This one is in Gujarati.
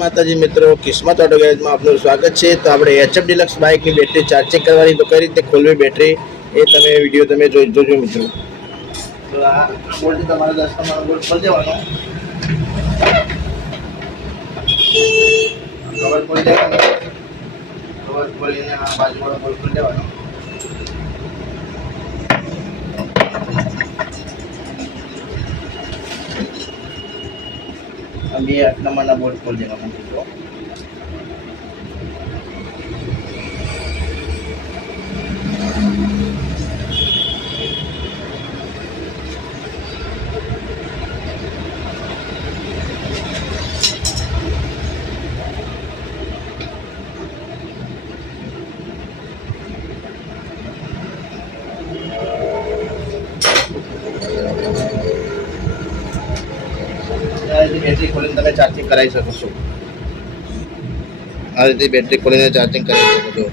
માતાજી મિત્રો, કિસ્મત ઓટો ગેરેજમાં આપનું સ્વાગત છે। તો આપણે એચએફ ડિલક્સ બાઇકની બેટરી ચાર્જિંગ કરવાની, તો કઈ રીતે ખોલવી બેટરી એ તમે વિડીયો તમે જોજો મિત્રો। તો આ બોલ્ટ તમારે 10 નંબરનો બોલ્ટ ખોલી દેવાનો, કવર ખોલી દેવાનો, કવર ખોલીને આ બાજુવાળો બોલ્ટ ખોલી દેવાનો। બે 8 નંબરના બોલ્ટ ખોલી દેવાના મિત્રો। બેટરી ખોલીને તમે ચાર્જિંગ કરાવી શકો છો। આ રીતે બેટરી ખોલીને ચાર્જિંગ કરી શકો છો।